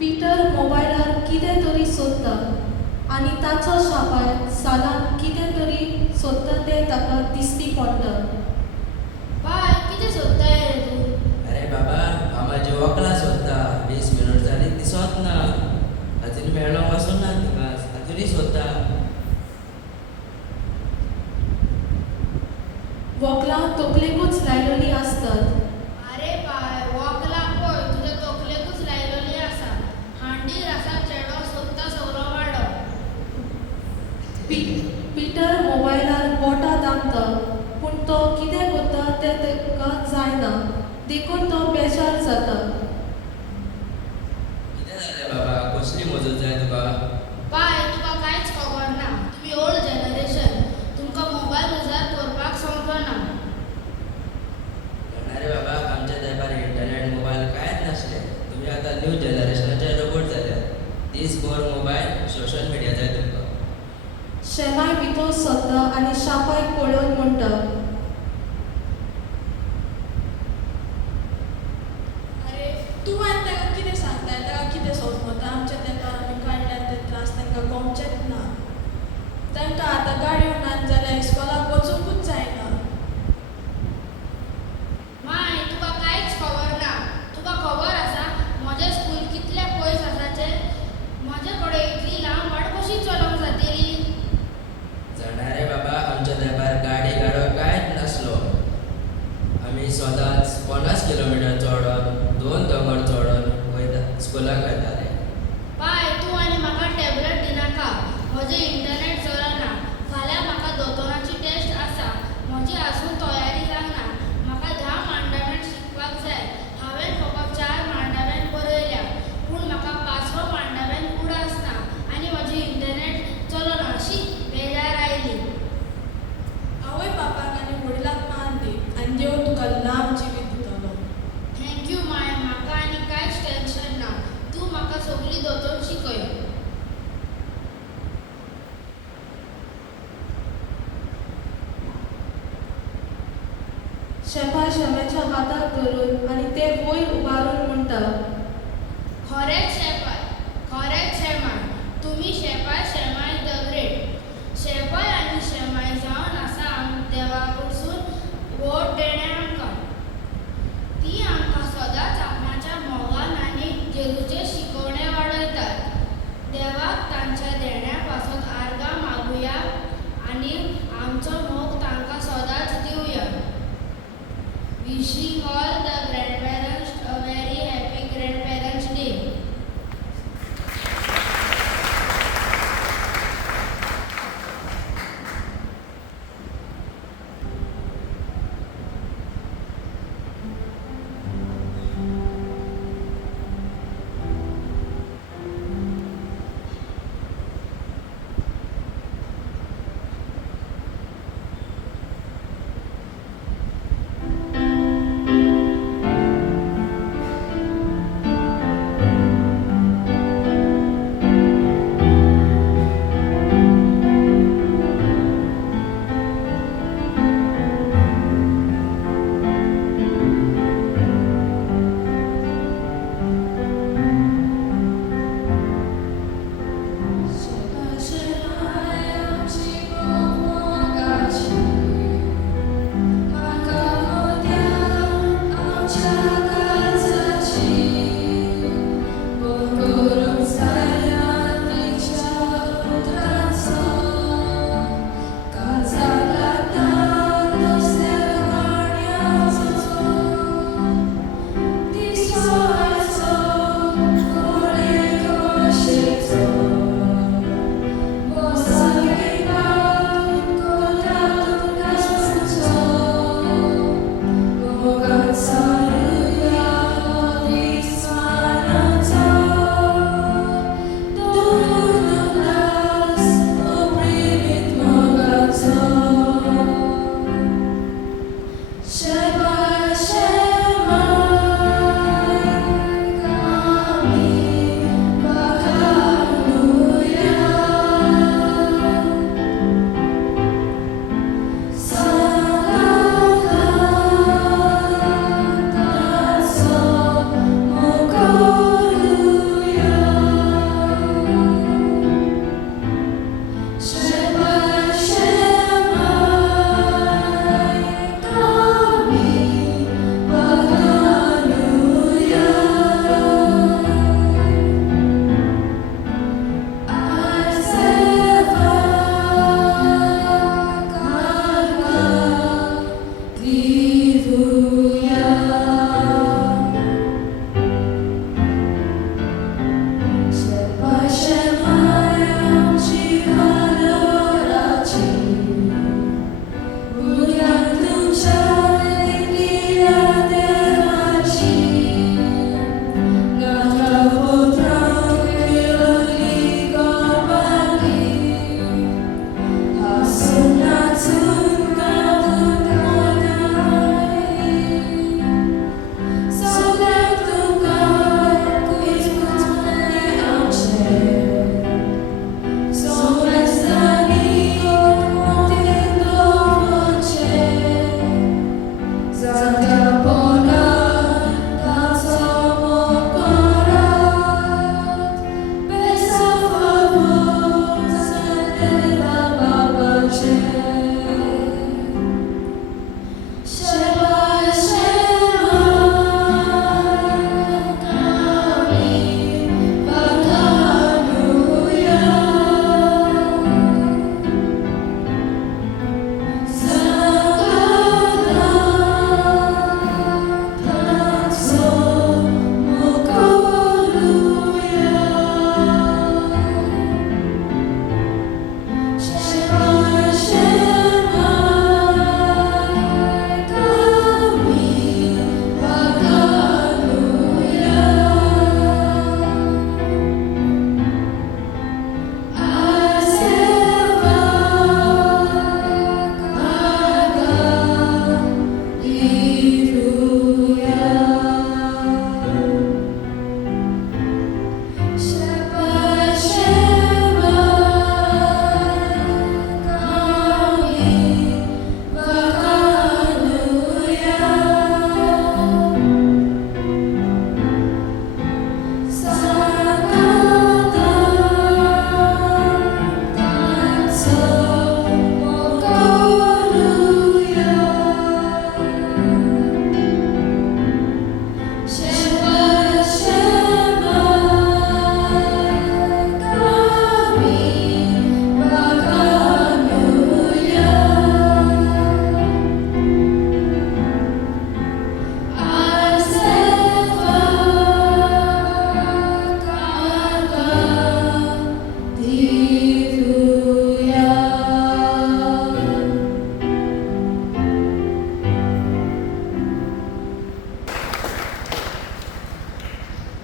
Peter मोबायलार कितें तरी सोदता आनी ताचो शापाय सालान कितें तरी सोदता तें ताका दिसती पडटा. बाय कितें सोदताय रे तूं? अरे बाबा हांव म्हाजी वकलां सोदता 20 मिनट जाली दिसत ना आजून मेळोंक वचूं ना तिका आजुनूय सोदता. व्हंकलां तकलेकूच लायलोलीं आसतात. अरे बाय वॉकला पळय तुज्या तकलेकूच लायलोली आसा. हांडीर आसा चेडो सोदता सगलो वाडो. पीटर मोबायलार बोटां दामता पूण तो कितें करता तें ताका जायना देखून तो बेजार जाता. कितें जालें बाबा कसली मजत जाय तुका? बाय तुका कांयच खबर ना. तुमी ओल्ड जनरेशन. तुमकां मोबायल उजार करपाक समजना. अरे बाबा आमच्या तेंपार इंटरनेट मोबायल कांयच नासले. तुमी आतां न्यू जनरेशनाचे रोबोट जाल्यात. दीसभर मोबायल सोशल मिडिया जाय तुमकां. शेमाय भितर सोदता आनी शापाय पळोवन म्हणटा. अरे तूं आनी ताका कितें सांगताय ताका कितें समजता आमच्या तेंपार आमी काडल्यात ते त्रास तांकां गमचेच ना. तांकां आतां गाडयो नात जाल्यार इस्कॉलाक वचूंकूच जायना. माय तुका कांयच खबर ना. तुका खबर आसा म्हजें स्कूल कितलें पयस आसाचें? म्हजे कडेन इतली लांब वाट कशी चलोंक जातली? जाणा रे बाबा आमच्या तेंपार गाडी गाडो कांयच नासलो. आमी सदांच 50 किलोमिटर चडोन 2 दोंगर चडोन वयता स्कुलाक वयताले. बाय तूं आनी म्हाका टॅबलेट दिनाका. म्हजें इंटरनेट चलना. फाल्यां म्हाका दोतोराची टेस्ट आसा. म्हजी आजून तयारी जावना. म्हाका 10 मांडामेंट शिकपाक जाय. हांवें फकत 4 मांडामेंट बरयल्या पूण म्हाका 5वो मांडामेंट उडासना आनी म्हजी इंटरनेट चलना. शी बेजार आयली. आवय बापायक आनी वडिलांक मान दी आनी देव तुका लांब जिवीत दितलो. Thank you my. म्हाका आनी कांयच टेन्शन ना. तूं म्हाका सगळी दोतोर शिकय. शेमाय शेम्याच्या हाताक धरून आनी ते वयर उबारून म्हणटा. खरेंच शेमाय. तुमी शेमाय